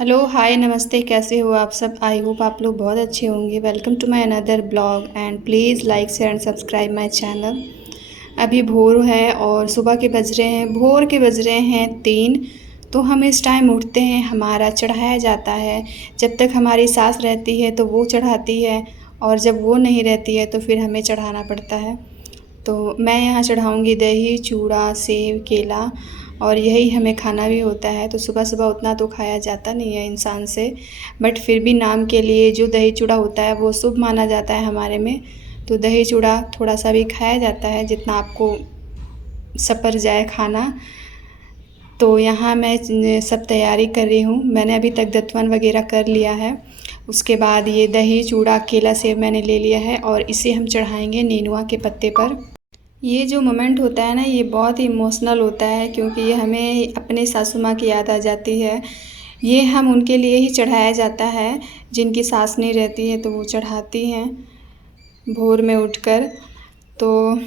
Hello hi नमस्ते, कैसे हो आप सब। आई होप आप लोग बहुत अच्छे होंगे। Welcome to my another blog and please like share and subscribe my channel. अभी भोर है और सुबह के बज रहे हैं, भोर के बज रहे हैं 3। तो हम इस टाइम उठते हैं, हमारा चढ़ाया जाता है। जब तक हमारी सास रहती है तो वो चढ़ाती है, और जब वो नहीं रहती है तो फिर हमें चढ़ाना पड़ता है। तो मैं यहाँ चढ़ाऊँगी दही, चूड़ा, सेव, केला, और यही हमें खाना भी होता है। तो सुबह सुबह उतना तो खाया जाता नहीं है इंसान से, बट फिर भी नाम के लिए जो दही चूड़ा होता है वो शुभ माना जाता है हमारे में। तो दही चूड़ा थोड़ा सा भी खाया जाता है, जितना आपको सपर जाए खाना। तो यहाँ मैं सब तैयारी कर रही हूँ। मैंने अभी तक दतवन वगैरह कर लिया है। उसके बाद ये दही, चूड़ा, केला, सेब मैंने ले लिया है, और इसे हम चढ़ाएंगे नेनुआ के पत्ते पर। ये जो मोमेंट होता है ना, ये बहुत ही इमोशनल होता है, क्योंकि ये हमें अपने सासू माँ की याद आ जाती है। ये हम उनके लिए ही चढ़ाया जाता है, जिनकी सास नहीं रहती है तो वो चढ़ाती हैं भोर में उठकर। तो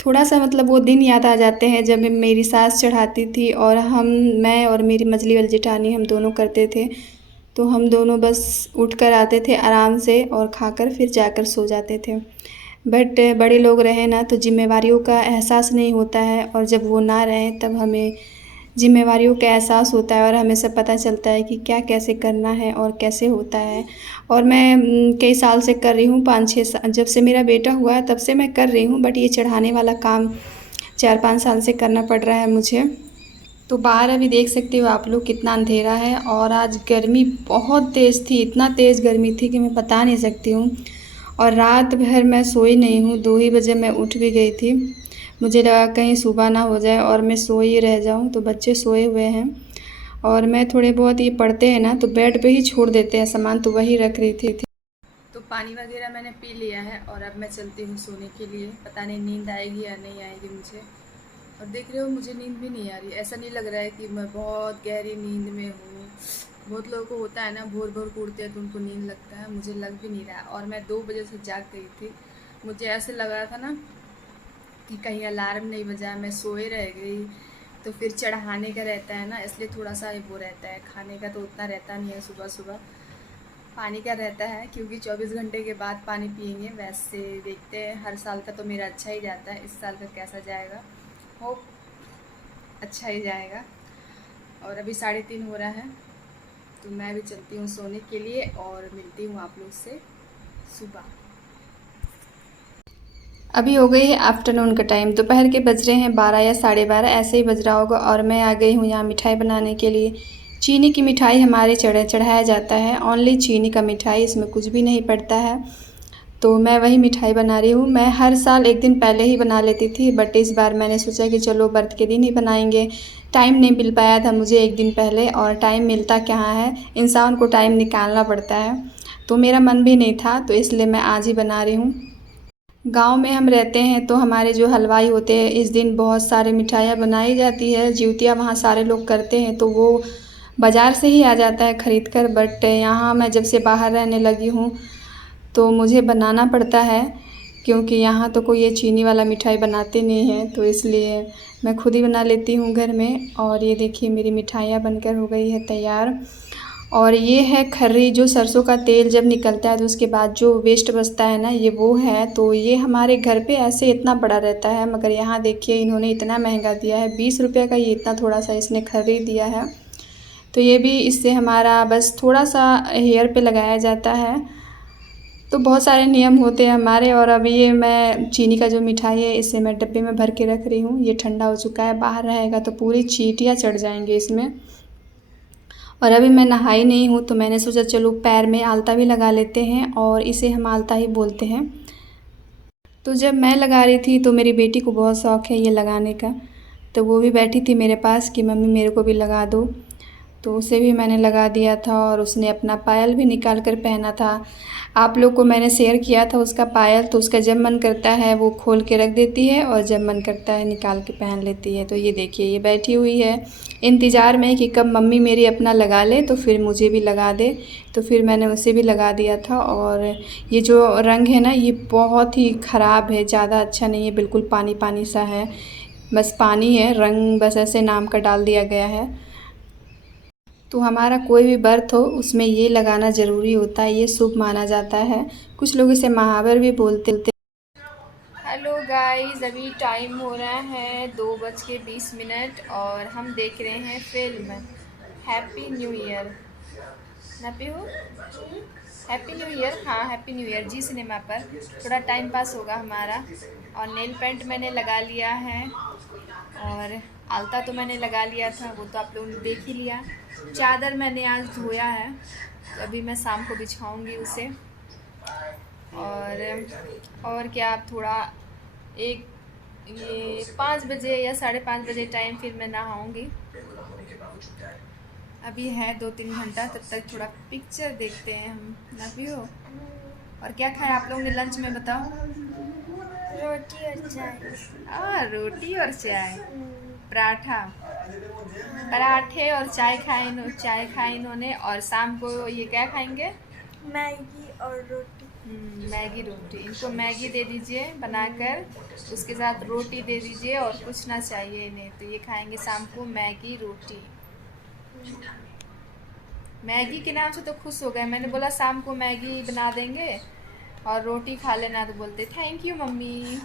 थोड़ा सा मतलब वो दिन याद आ जाते हैं जब मेरी सास चढ़ाती थी, और मैं और मेरी मझली वाली जेठानी हम दोनों करते थे। तो हम दोनों बस उठकर आते थे आराम से, और खाकर फिर जाकर सो जाते थे। बट बड़े लोग रहें ना तो जिम्मेवारियों का एहसास नहीं होता है, और जब वो ना रहें तब हमें जिम्मेवारियों का एहसास होता है, और हमें सब पता चलता है कि क्या कैसे करना है और कैसे होता है। और मैं कई साल से कर रही हूँ, 5-6 साल जब से मेरा बेटा हुआ है तब से मैं कर रही हूँ। बट ये चढ़ाने वाला काम 4-5 साल से करना पड़ रहा है मुझे। तो बाहर अभी देख सकते हो आप लोग कितना अंधेरा है, और आज गर्मी बहुत तेज़ थी, इतना तेज़ गर्मी थी कि मैं बता नहीं सकती हूँ। और रात भर मैं सोई नहीं हूँ, 2 ही बजे मैं उठ भी गई थी। मुझे लगा कहीं सुबह ना हो जाए और मैं सोई ही रह जाऊँ। तो बच्चे सोए हुए हैं, और मैं थोड़े बहुत ये पढ़ते हैं ना तो बेड पे ही छोड़ देते हैं सामान, तो वही रख रही थी। तो पानी वगैरह मैंने पी लिया है, और अब मैं चलती हूँ सोने के लिए। पता नहीं नींद आएगी या नहीं आएगी मुझे। और देख रहे हो मुझे नींद भी नहीं आ रही, ऐसा नहीं लग रहा है कि मैं बहुत गहरी नींद में हूँ। बहुत लोगों को होता है ना, भोर भोर को उठते हैं तो उनको नींद लगता है, मुझे लग भी नहीं रहा है। और मैं 2 बजे से जाग गई थी। मुझे ऐसे लग रहा था ना कि कहीं अलार्म नहीं बजा, मैं सोए रह गई। तो फिर चढ़ाने का रहता है ना, इसलिए थोड़ा सा वो रहता है। खाने का तो उतना रहता नहीं है सुबह सुबह, पानी का रहता है, क्योंकि 24 घंटे के बाद पानी पियेंगे। वैसे देखते हैं, हर साल का तो मेरा अच्छा ही जाता है, इस साल का कैसा जाएगा, होप अच्छा ही जाएगा। और अभी 3:30 हो रहा है, तो मैं भी चलती हूँ सोने के लिए, और मिलती हूँ आप लोग से सुबह। अभी हो गई है आफ्टरनून का टाइम, दोपहर के बज रहे हैं 12 या 12:30 ऐसे ही बज रहा होगा। और मैं आ गई हूँ यहाँ मिठाई बनाने के लिए। चीनी की मिठाई हमारे चढ़ाया जाता है, ओनली चीनी का मिठाई, इसमें कुछ भी नहीं पड़ता है। तो मैं वही मिठाई बना रही हूँ। मैं हर साल एक दिन पहले ही बना लेती थी, बट इस बार मैंने सोचा कि चलो बर्थ के दिन ही बनाएंगे। टाइम नहीं मिल पाया था मुझे एक दिन पहले, और टाइम मिलता कहाँ है, इंसान को टाइम निकालना पड़ता है। तो मेरा मन भी नहीं था, तो इसलिए मैं आज ही बना रही हूँ। गांव में हम रहते हैं तो हमारे जो हलवाई होते हैं, इस दिन बहुत सारे मिठाइयाँ बनाई जाती है। जिउतिया वहाँ सारे लोग करते हैं, तो वो बाज़ार से ही आ जाता है ख़रीद कर। बट यहाँ मैं जब से बाहर रहने लगी हूँ तो मुझे बनाना पड़ता है, क्योंकि यहाँ तो कोई ये चीनी वाला मिठाई बनाते नहीं हैं। तो इसलिए मैं खुद ही बना लेती हूँ घर में। और ये देखिए मेरी मिठाइयाँ बनकर हो गई है तैयार। और ये है खर्री, जो सरसों का तेल जब निकलता है तो उसके बाद जो वेस्ट बचता है ना, ये वो है। तो ये हमारे घर पे ऐसे इतना बड़ा रहता है, मगर यहाँ देखिए इन्होंने इतना महंगा दिया है, 20 रुपये का ये इतना थोड़ा सा इसने खर्री दिया है। तो ये भी इससे हमारा बस थोड़ा सा हेयर पे लगाया जाता है। तो बहुत सारे नियम होते हैं हमारे। और अभी ये मैं चीनी का जो मिठाई है इसे मैं डब्बे में भर के रख रही हूँ। ये ठंडा हो चुका है, बाहर रहेगा तो पूरी चींटियाँ चढ़ जाएंगी इसमें। और अभी मैं नहाई नहीं हूँ, तो मैंने सोचा चलो पैर में आलता भी लगा लेते हैं, और इसे हम आलता ही बोलते हैं। तो जब मैं लगा रही थी तो मेरी बेटी को बहुत शौक़ है ये लगाने का, तो वो भी बैठी थी मेरे पास कि मम्मी मेरे को भी लगा दो। तो उसे भी मैंने लगा दिया था, और उसने अपना पायल भी निकाल कर पहना था। आप लोग को मैंने शेयर किया था उसका पायल, तो उसका जब मन करता है वो खोल के रख देती है, और जब मन करता है निकाल के पहन लेती है। तो ये देखिए ये बैठी हुई है इंतज़ार में कि कब मम्मी मेरी अपना लगा ले तो फिर मुझे भी लगा दे। तो फिर मैंने उसे भी लगा दिया था। और ये जो रंग है ना, ये बहुत ही ख़राब है, ज़्यादा अच्छा नहीं है, बिल्कुल पानी पानी सा है, बस पानी है, रंग बस ऐसे नाम का डाल दिया गया है। तो हमारा कोई भी व्रत हो उसमें ये लगाना ज़रूरी होता है, ये शुभ माना जाता है। कुछ लोग इसे महावर भी बोलते हैं। हेलो गाइस, अभी टाइम हो रहा है 2:20 और हम देख रहे हैं फिल्म हैप्पी न्यू ईयर। ना पीहू हैप्पी न्यू ईयर, हाँ हैप्पी न्यू ईयर जी सिनेमा पर। थोड़ा टाइम पास होगा हमारा। और नेल पेंट मैंने लगा लिया है और आलता तो मैंने लगा लिया था, वो तो आप लोगों ने देख ही लिया। चादर मैंने आज धोया है, तो अभी मैं शाम को बिछाऊंगी उसे। और क्या, आप थोड़ा ये 5 बजे या 5:30 बजे टाइम फिर मैं नहाऊंगी। अभी है 2-3 घंटा, तब तक थोड़ा पिक्चर देखते हैं हम। ना भी हो। और क्या खाया आप लोगों ने लंच में, बताओ? रोटी और चाय। रोटी और चाय, पराठा, पराठे और चाय खाए इन्होंने। और शाम को ये क्या खाएंगे? मैगी और रोटी। मैगी रोटी। इनको मैगी दे दीजिए बनाकर, उसके साथ रोटी दे दीजिए और कुछ ना चाहिए इन्हें, तो ये खाएंगे शाम को मैगी रोटी। मैगी के नाम से तो खुश हो गए। मैंने बोला शाम को मैगी बना देंगे और रोटी खा लेना, तो बोलते थैंक यू मम्मी।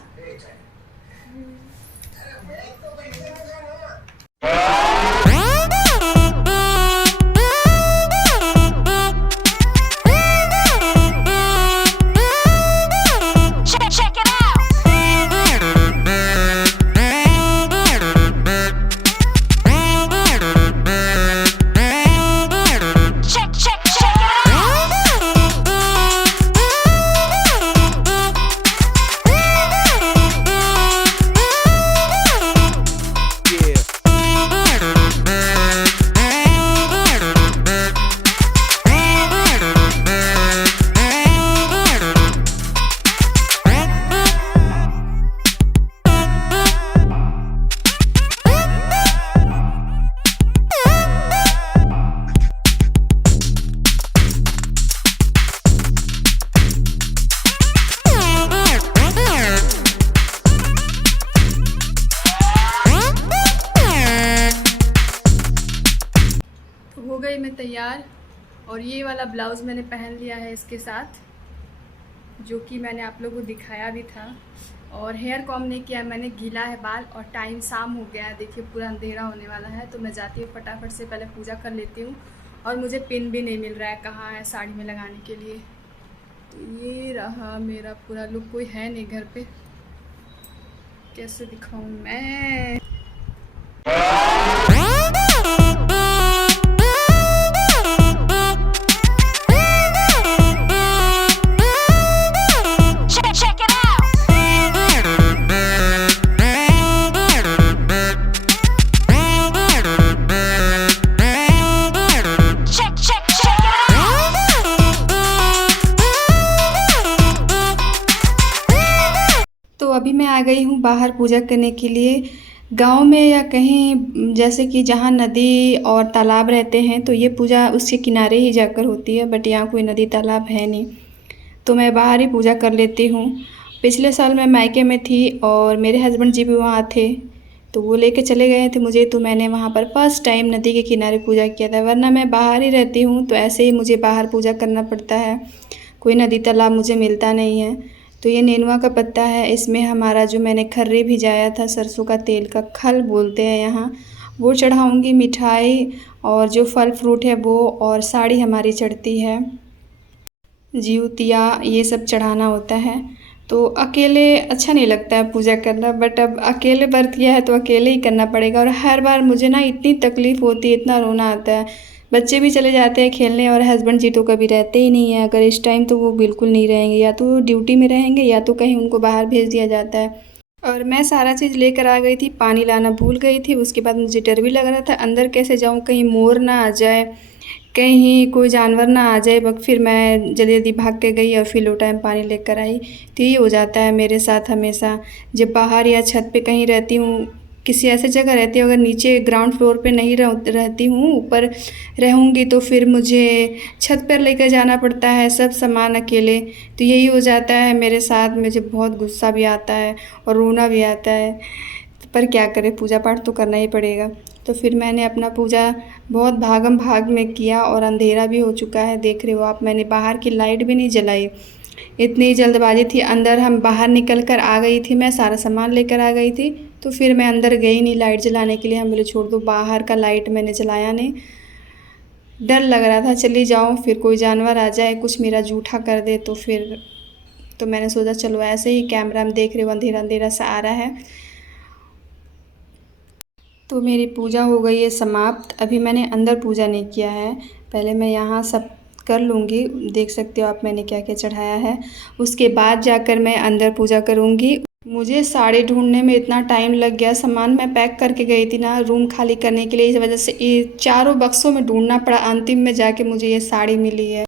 हो गई मैं तैयार, और ये वाला ब्लाउज़ मैंने पहन लिया है इसके साथ, जो कि मैंने आप लोगों को दिखाया भी था। और हेयर कॉम नहीं किया मैंने, गीला है बाल, और टाइम शाम हो गया है, देखिए पूरा अंधेरा होने वाला है। तो मैं जाती हूँ फटाफट से, पहले पूजा कर लेती हूँ। और मुझे पिन भी नहीं मिल रहा है, कहाँ है साड़ी में लगाने के लिए। तो ये रहा मेरा पूरा लुक, कोई है नहीं घर पे, कैसे दिखाऊँ मैं। तो अभी मैं आ गई हूँ बाहर पूजा करने के लिए। गांव में या कहीं जैसे कि जहाँ नदी और तालाब रहते हैं, तो ये पूजा उसके किनारे ही जाकर होती है, बट यहाँ कोई नदी तालाब है नहीं, तो मैं बाहर ही पूजा कर लेती हूँ। पिछले साल मैं मायके में थी और मेरे हस्बैंड जी भी वहाँ थे, तो वो लेके चले गए थे मुझे, तो मैंने वहाँ पर फर्स्ट टाइम नदी के किनारे पूजा किया था। वरना मैं बाहर ही रहती हूँ, तो ऐसे ही मुझे बाहर पूजा करना पड़ता है, कोई नदी तालाब मुझे मिलता नहीं है। तो ये नेनुआ का पत्ता है, इसमें हमारा जो मैंने खर्री भिजाया था, सरसों का तेल का खल बोलते हैं यहाँ, वो चढ़ाऊँगी। मिठाई और जो फल फ्रूट है वो, और साड़ी हमारी चढ़ती है, जीवतिया ये सब चढ़ाना होता है। तो अकेले अच्छा नहीं लगता है पूजा करना, बट अब अकेले व्रत किया है तो अकेले ही करना पड़ेगा। और हर बार मुझे ना इतनी तकलीफ़ होती है, इतना रोना आता है। बच्चे भी चले जाते हैं खेलने, और हस्बैंड जी तो कभी रहते ही नहीं हैं। अगर इस टाइम तो वो बिल्कुल नहीं रहेंगे, या तो ड्यूटी में रहेंगे या तो कहीं उनको बाहर भेज दिया जाता है। और मैं सारा चीज़ लेकर आ गई थी, पानी लाना भूल गई थी। उसके बाद मुझे डर भी लग रहा था, अंदर कैसे जाऊँ, कहीं मोर ना आ जाए, कहीं कोई जानवर ना आ जाए। बट फिर मैं जल्दी जल्दी भाग के गई और फिर लोटा में पानी लेकर आई। तो ये हो जाता है मेरे साथ हमेशा, जब बाहर या छत पे कहीं रहती हूँ, किसी ऐसे जगह रहती हूँ, अगर नीचे ग्राउंड फ्लोर पे नहीं रहती हूँ, ऊपर रहूँगी, तो फिर मुझे छत पर लेकर जाना पड़ता है सब सामान अकेले। तो यही हो जाता है मेरे साथ, मुझे बहुत गुस्सा भी आता है और रोना भी आता है। तो पर क्या करें, पूजा पाठ तो करना ही पड़ेगा। तो फिर मैंने अपना पूजा बहुत भागम भाग में किया और अंधेरा भी हो चुका है, देख रहे हो आप। मैंने बाहर की लाइट भी नहीं जलाई, इतनी जल्दबाजी थी। अंदर हम बाहर निकल कर आ गई थी, मैं सारा सामान लेकर आ गई थी, तो फिर मैं अंदर गई नहीं लाइट जलाने के लिए। हम बोले छोड़ दो, बाहर का लाइट मैंने जलाया नहीं, डर लग रहा था चली जाऊँ फिर कोई जानवर आ जाए कुछ मेरा जूठा कर दे। तो मैंने सोचा चलो ऐसे ही कैमरा में देख रहे हो अंधेरा अंधेरा सा आ रहा है। तो मेरी पूजा हो गई है समाप्त। अभी मैंने अंदर पूजा नहीं किया है, पहले मैं यहाँ सब कर लूँगी। देख सकते हो आप मैंने क्या क्या चढ़ाया है, उसके बाद जाकर मैं अंदर पूजा करूँगी। मुझे साड़ी ढूंढने में इतना टाइम लग गया, सामान मैं पैक करके गई थी ना रूम खाली करने के लिए, इस वजह से ये चारों बक्सों में ढूंढना पड़ा, अंतिम में जाके मुझे ये साड़ी मिली है।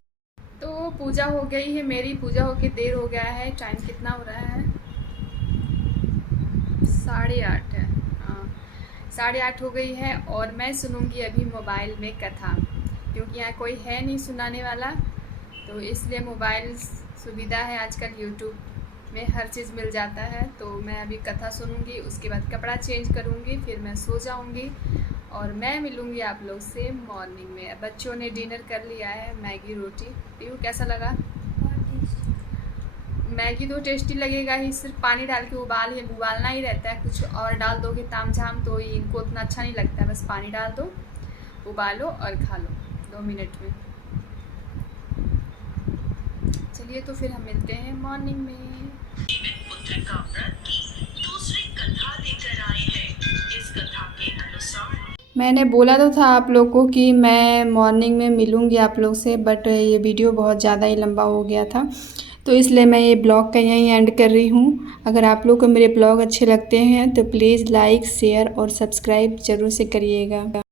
तो पूजा हो गई है मेरी, पूजा होके देर हो गया है। टाइम कितना हो रहा है, 8:30 है। हाँ 8:30 हो गई है और मैं सुनूंगी अभी मोबाइल में कथा, क्योंकि यहाँ कोई है नहीं सुनाने वाला, तो इसलिए मोबाइल सुविधा है आजकल, यूट्यूब में हर चीज़ मिल जाता है। तो मैं अभी कथा सुनूंगी, उसके बाद कपड़ा चेंज करूंगी, फिर मैं सो जाऊंगी और मैं मिलूंगी आप लोग से मॉर्निंग में। बच्चों ने डिनर कर लिया है, मैगी रोटी। पीहू कैसा लगा? मैगी तो टेस्टी लगेगा ही, सिर्फ पानी डाल के उबालना ही रहता है, कुछ और डाल दोगे ताम झाम तो इनको उतना अच्छा नहीं लगता है। बस पानी डाल दो, उबालो और खा लो 2 मिनट में। चलिए तो फिर हम मिलते हैं मॉर्निंग में। पुत्र का व्रत की दूसरी कथा लेकर आए हैं। इस कथा के अनुसार मैंने बोला तो था आप लोग को कि मैं मॉर्निंग में मिलूँगी आप लोग से, बट ये वीडियो बहुत ज़्यादा ही लंबा हो गया था, तो इसलिए मैं ये ब्लॉग का यहीं एंड कर रही हूँ। अगर आप लोग को मेरे ब्लॉग अच्छे लगते हैं तो प्लीज़ लाइक शेयर और सब्सक्राइब ज़रूर से करिएगा।